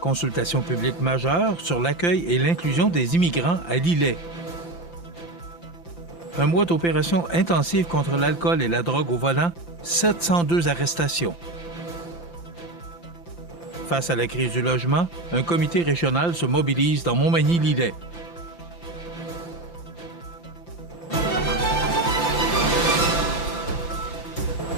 Consultation publique majeure sur l'accueil et l'inclusion des immigrants à Lillet. Un mois d'opération intensive contre l'alcool et la drogue au volant, 702 arrestations. Face à la crise du logement, un comité régional se mobilise dans Montmagny-Lillet.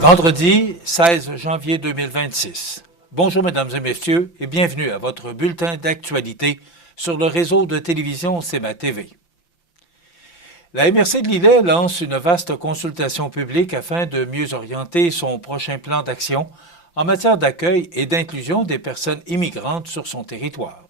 Vendredi 16 janvier 2026. Bonjour mesdames et messieurs et bienvenue à votre bulletin d'actualité sur le réseau de télévision CEMA TV. La MRC de Lillet lance une vaste consultation publique afin de mieux orienter son prochain plan d'action en matière d'accueil et d'inclusion des personnes immigrantes sur son territoire.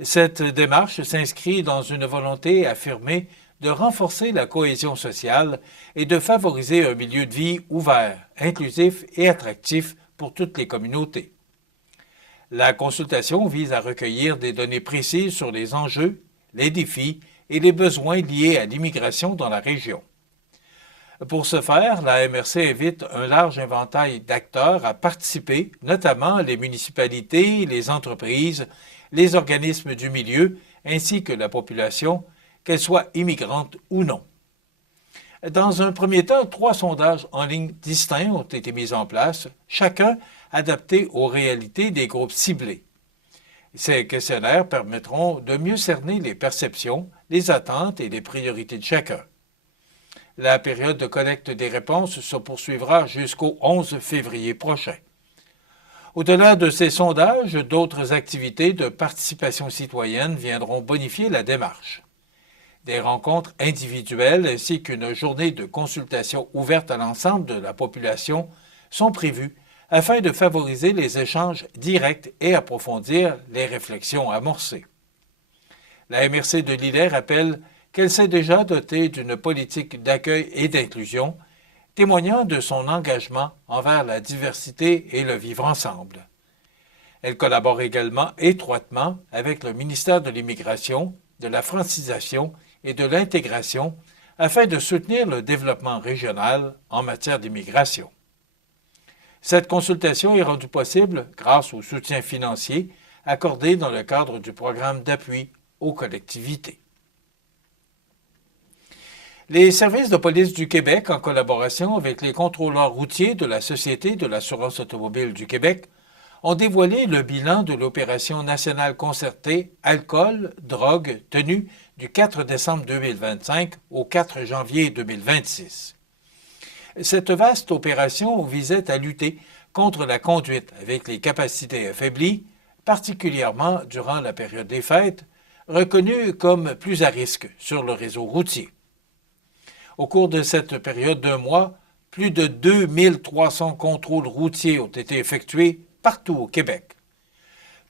Cette démarche s'inscrit dans une volonté affirmée de renforcer la cohésion sociale et de favoriser un milieu de vie ouvert, inclusif et attractif pour toutes les communautés. La consultation vise à recueillir des données précises sur les enjeux, les défis et les besoins liés à l'immigration dans la région. Pour ce faire, la MRC invite un large éventail d'acteurs à participer, notamment les municipalités, les entreprises, les organismes du milieu, ainsi que la population, qu'elle soit immigrante ou non. Dans un premier temps, 3 sondages en ligne distincts ont été mis en place, chacun adapté aux réalités des groupes ciblés. Ces questionnaires permettront de mieux cerner les perceptions, les attentes et les priorités de chacun. La période de collecte des réponses se poursuivra jusqu'au 11 février prochain. Au-delà de ces sondages, d'autres activités de participation citoyenne viendront bonifier la démarche. Des rencontres individuelles ainsi qu'une journée de consultation ouverte à l'ensemble de la population sont prévues afin de favoriser les échanges directs et approfondir les réflexions amorcées. La MRC de Lillet rappelle qu'elle s'est déjà dotée d'une politique d'accueil et d'inclusion, témoignant de son engagement envers la diversité et le vivre ensemble. Elle collabore également étroitement avec le ministère de l'Immigration, de la Francisation et de l'intégration afin de soutenir le développement régional en matière d'immigration. Cette consultation est rendue possible grâce au soutien financier accordé dans le cadre du programme d'appui aux collectivités. Les services de police du Québec, en collaboration avec les contrôleurs routiers de la Société de l'assurance automobile du Québec, ont dévoilé le bilan de l'opération nationale concertée Alcool, drogue, tenue du 4 décembre 2025 au 4 janvier 2026. Cette vaste opération visait à lutter contre la conduite avec les capacités affaiblies, particulièrement durant la période des fêtes, reconnue comme plus à risque sur le réseau routier. Au cours de cette période d'un mois, plus de 2300 contrôles routiers ont été effectués partout au Québec.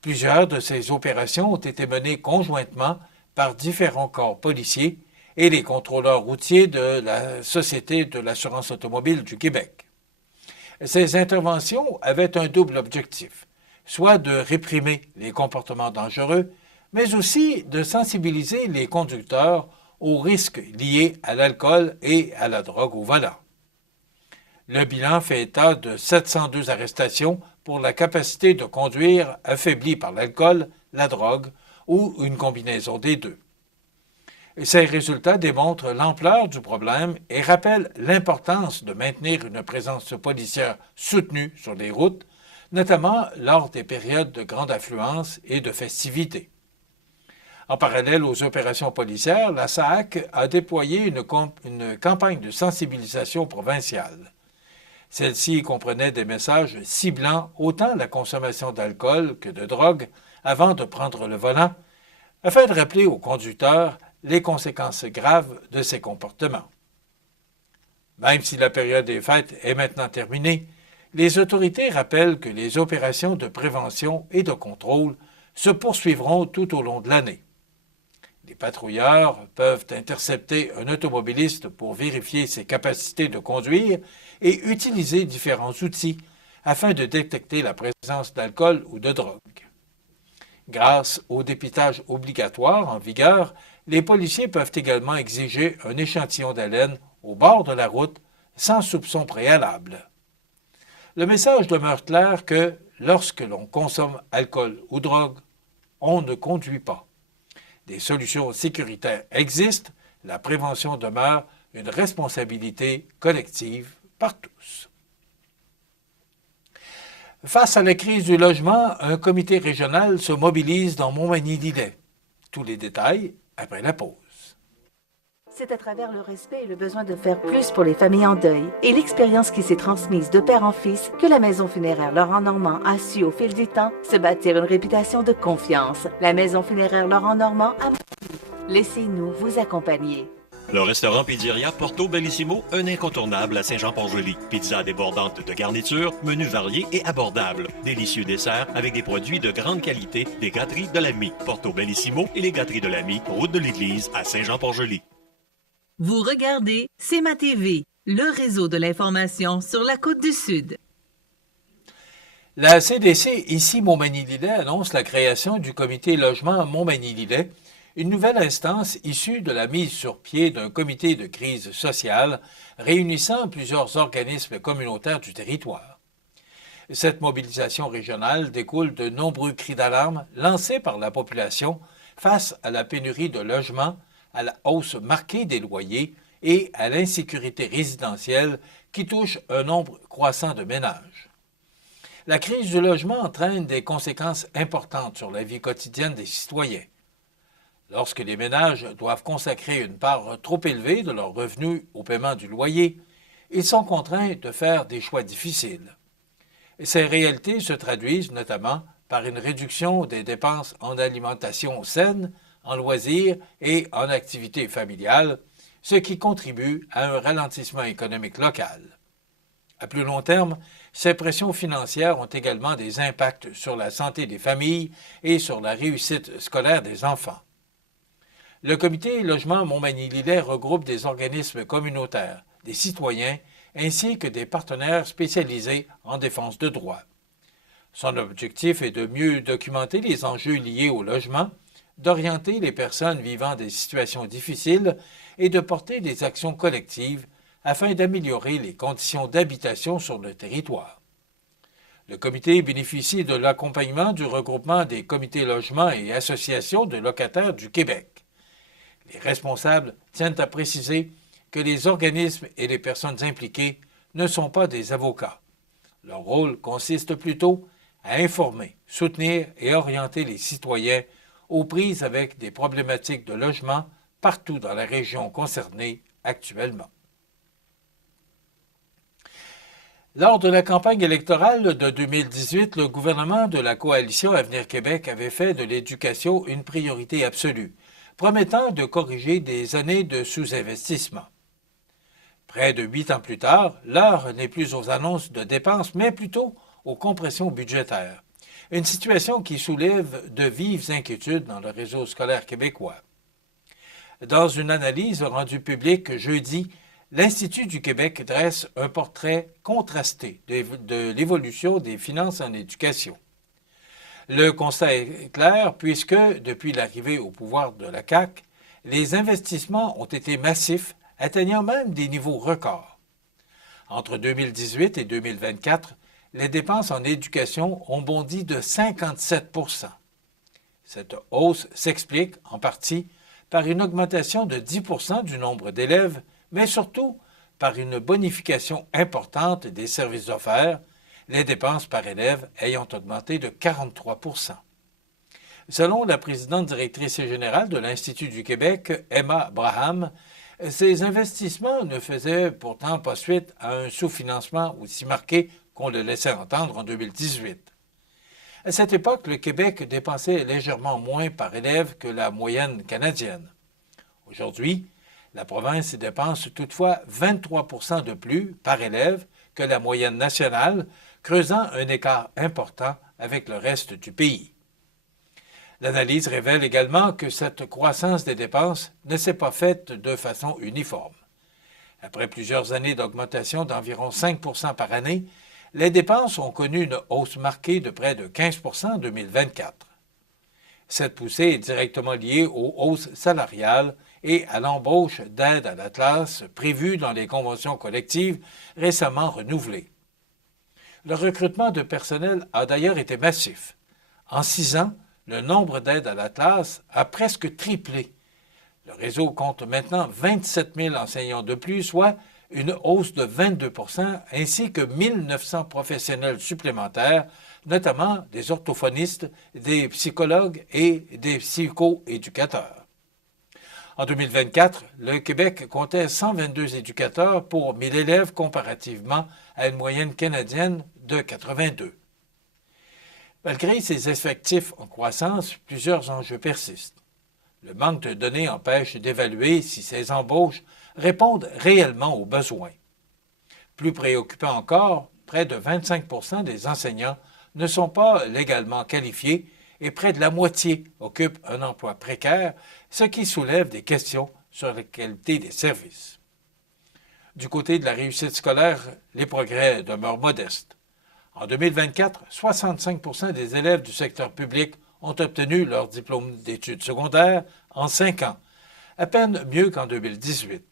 Plusieurs de ces opérations ont été menées conjointement par différents corps policiers et les contrôleurs routiers de la Société de l'assurance automobile du Québec. Ces interventions avaient un double objectif, soit de réprimer les comportements dangereux, mais aussi de sensibiliser les conducteurs aux risques liés à l'alcool et à la drogue au volant. Le bilan fait état de 702 arrestations pour la capacité de conduire affaiblie par l'alcool, la drogue ou une combinaison des deux. Ces résultats démontrent l'ampleur du problème et rappellent l'importance de maintenir une présence policière soutenue sur les routes, notamment lors des périodes de grande affluence et de festivités. En parallèle aux opérations policières, la SAAQ a déployé une campagne de sensibilisation provinciale. Celle-ci comprenait des messages ciblant autant la consommation d'alcool que de drogue avant de prendre le volant, afin de rappeler aux conducteurs les conséquences graves de ces comportements. Même si la période des fêtes est maintenant terminée, les autorités rappellent que les opérations de prévention et de contrôle se poursuivront tout au long de l'année. Les patrouilleurs peuvent intercepter un automobiliste pour vérifier ses capacités de conduire et utiliser différents outils afin de détecter la présence d'alcool ou de drogue. Grâce au dépistage obligatoire en vigueur, les policiers peuvent également exiger un échantillon d'haleine au bord de la route sans soupçon préalable. Le message demeure clair que lorsque l'on consomme alcool ou drogue, on ne conduit pas. Des solutions sécuritaires existent, la prévention demeure une responsabilité collective par tous. Face à la crise du logement, un comité régional se mobilise dans Montmagny-Lillet. Tous les détails après la pause. C'est à travers le respect et le besoin de faire plus pour les familles en deuil et l'expérience qui s'est transmise de père en fils que la Maison funéraire Laurent Normand a su au fil du temps se bâtir une réputation de confiance. La Maison funéraire Laurent Normand a... Laissez-nous vous accompagner. Le restaurant Pizzeria Porto Bellissimo, un incontournable à Saint-Jean-Port-Joli. Pizza débordante de garnitures, menus variés et abordables. Délicieux desserts avec des produits de grande qualité des gâteries de l'Ami. Porto Bellissimo et les gâteries de l'Ami, route de l'église à Saint-Jean-Port-Joli. Vous regardez CEMA TV, le réseau de l'information sur la Côte-du-Sud. La CDC, ici Montmagny-Lillet, annonce la création du comité logement Montmagny-Lillet, une nouvelle instance issue de la mise sur pied d'un comité de crise sociale réunissant plusieurs organismes communautaires du territoire. Cette mobilisation régionale découle de nombreux cris d'alarme lancés par la population face à la pénurie de logements, à la hausse marquée des loyers et à l'insécurité résidentielle qui touche un nombre croissant de ménages. La crise du logement entraîne des conséquences importantes sur la vie quotidienne des citoyens. Lorsque les ménages doivent consacrer une part trop élevée de leurs revenus au paiement du loyer, ils sont contraints de faire des choix difficiles. Ces réalités se traduisent notamment par une réduction des dépenses en alimentation saine, en loisirs et en activités familiales, ce qui contribue à un ralentissement économique local. À plus long terme, ces pressions financières ont également des impacts sur la santé des familles et sur la réussite scolaire des enfants. Le comité logement Montmagny-Lillet regroupe des organismes communautaires, des citoyens ainsi que des partenaires spécialisés en défense de droits. Son objectif est de mieux documenter les enjeux liés au logement, d'orienter les personnes vivant des situations difficiles et de porter des actions collectives afin d'améliorer les conditions d'habitation sur le territoire. Le comité bénéficie de l'accompagnement du regroupement des comités logements et associations de locataires du Québec. Les responsables tiennent à préciser que les organismes et les personnes impliquées ne sont pas des avocats. Leur rôle consiste plutôt à informer, soutenir et orienter les citoyens aux prises avec des problématiques de logement partout dans la région concernée actuellement. Lors de la campagne électorale de 2018, le gouvernement de la coalition Avenir Québec avait fait de l'éducation une priorité absolue, promettant de corriger des années de sous-investissement. Près de 8 ans plus tard, l'heure n'est plus aux annonces de dépenses, mais plutôt aux compressions budgétaires. Une situation qui soulève de vives inquiétudes dans le réseau scolaire québécois. Dans une analyse rendue publique jeudi, l'Institut du Québec dresse un portrait contrasté de l'évolution des finances en éducation. Le constat est clair puisque, depuis l'arrivée au pouvoir de la CAQ, les investissements ont été massifs, atteignant même des niveaux records. Entre 2018 et 2024, les dépenses en éducation ont bondi de 57 %. Cette hausse s'explique, en partie, par une augmentation de 10 % du nombre d'élèves, mais surtout par une bonification importante des services offerts, les dépenses par élève ayant augmenté de 43 %. Selon la présidente directrice générale de l'Institut du Québec, Emma Braham, ces investissements ne faisaient pourtant pas suite à un sous-financement aussi marqué qu'on le laissait entendre en 2018. À cette époque, le Québec dépensait légèrement moins par élève que la moyenne canadienne. Aujourd'hui, la province dépense toutefois 23 % de plus par élève que la moyenne nationale, creusant un écart important avec le reste du pays. L'analyse révèle également que cette croissance des dépenses ne s'est pas faite de façon uniforme. Après plusieurs années d'augmentation d'environ 5 % par année, les dépenses ont connu une hausse marquée de près de 15 % en 2024. Cette poussée est directement liée aux hausses salariales et à l'embauche d'aides à la classe prévues dans les conventions collectives récemment renouvelées. Le recrutement de personnel a d'ailleurs été massif. En 6 ans, le nombre d'aides à la classe a presque triplé. Le réseau compte maintenant 27 000 enseignants de plus, soit une hausse de 22 % ainsi que 1 900 professionnels supplémentaires, notamment des orthophonistes, des psychologues et des psychoéducateurs. En 2024, le Québec comptait 122 éducateurs pour 1 000 élèves comparativement à une moyenne canadienne de 82. Malgré ces effectifs en croissance, plusieurs enjeux persistent. Le manque de données empêche d'évaluer si ces embauches répondent réellement aux besoins. Plus préoccupant encore, près de 25 % des enseignants ne sont pas légalement qualifiés et près de la moitié occupent un emploi précaire, ce qui soulève des questions sur la qualité des services. Du côté de la réussite scolaire, les progrès demeurent modestes. En 2024, 65 % des élèves du secteur public ont obtenu leur diplôme d'études secondaires en 5 ans, à peine mieux qu'en 2018.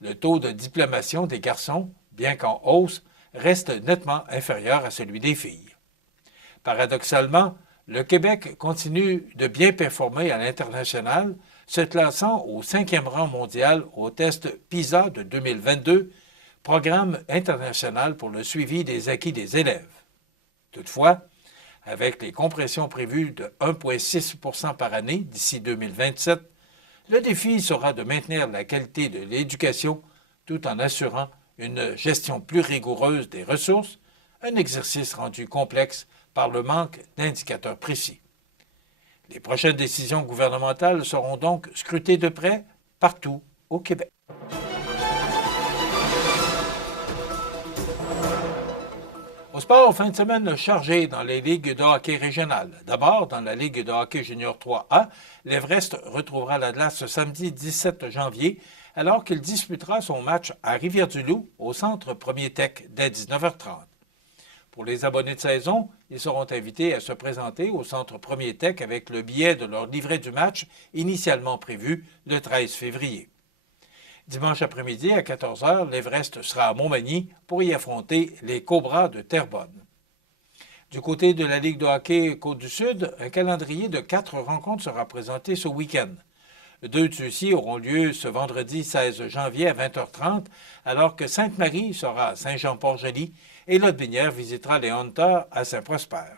Le taux de diplomation des garçons, bien qu'en hausse, reste nettement inférieur à celui des filles. Paradoxalement, le Québec continue de bien performer à l'international, se classant au 5e rang mondial au test PISA de 2022, programme international pour le suivi des acquis des élèves. Toutefois, avec les compressions prévues de 1,6 % par année d'ici 2027, le défi sera de maintenir la qualité de l'éducation tout en assurant une gestion plus rigoureuse des ressources, un exercice rendu complexe par le manque d'indicateurs précis. Les prochaines décisions gouvernementales seront donc scrutées de près partout au Québec. Au sport, fin de semaine chargée dans les ligues de hockey régionales. D'abord, dans la Ligue de hockey junior 3A, l'Everest retrouvera la glace ce samedi 17 janvier, alors qu'il disputera son match à Rivière-du-Loup au Centre Premier Tech dès 19h30. Pour les abonnés de saison, ils seront invités à se présenter au Centre Premier Tech avec le billet de leur livret du match initialement prévu le 13 février. Dimanche après-midi, à 14h, l'Everest sera à Montmagny pour y affronter les Cobras de Terrebonne. Du côté de la Ligue de hockey Côte-du-Sud, un calendrier de 4 rencontres sera présenté ce week-end. 2 de ceux-ci auront lieu ce vendredi 16 janvier à 20h30, alors que Sainte-Marie sera à Saint-Jean-Port-Joli et Lotbinière visitera les Hunters à Saint-Prosper.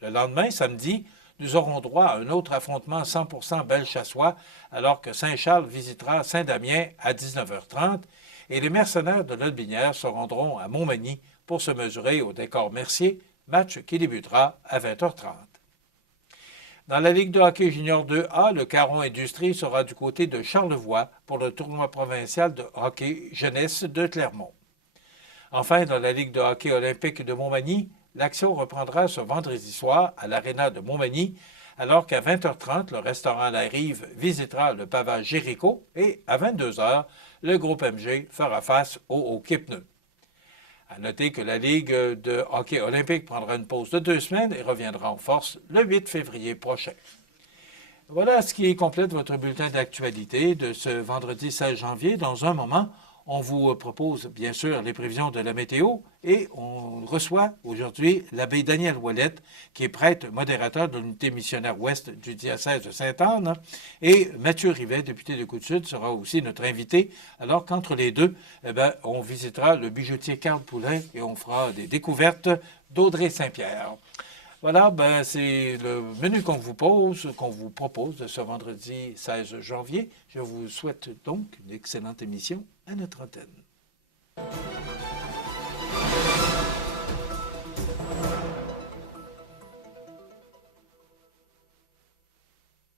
Le lendemain, samedi, nous aurons droit à un autre affrontement 100% belge-chassois, alors que Saint-Charles visitera Saint-Damien à 19h30 et les mercenaires de Lotbinière se rendront à Montmagny pour se mesurer au décor Mercier, match qui débutera à 20h30. Dans la Ligue de hockey junior 2A, le Caron Industrie sera du côté de Charlevoix pour le tournoi provincial de hockey jeunesse de Clermont. Enfin, dans la Ligue de hockey olympique de Montmagny, l'action reprendra ce vendredi soir à l'Aréna de Montmagny, alors qu'à 20h30, le restaurant La Rive visitera le pavage Jéricho et à 22h, le groupe MG fera face au hockey pneu. À noter que la Ligue de hockey olympique prendra une pause de 2 semaines et reviendra en force le 8 février prochain. Voilà ce qui complète votre bulletin d'actualité de ce vendredi 16 janvier. Dans un moment, on vous propose bien sûr les prévisions de la météo et on reçoit aujourd'hui l'abbé Daniel Ouellette, qui est prêtre modérateur de l'unité missionnaire ouest du diocèse de Sainte-Anne. Et Mathieu Rivet, député de Côte-Sud, sera aussi notre invité. Alors qu'entre les deux, on visitera le bijoutier Carl Poulin et on fera des découvertes d'Audrey Saint-Pierre. Voilà, c'est le menu qu'on vous propose ce vendredi 16 janvier. Je vous souhaite donc une excellente émission à notre antenne.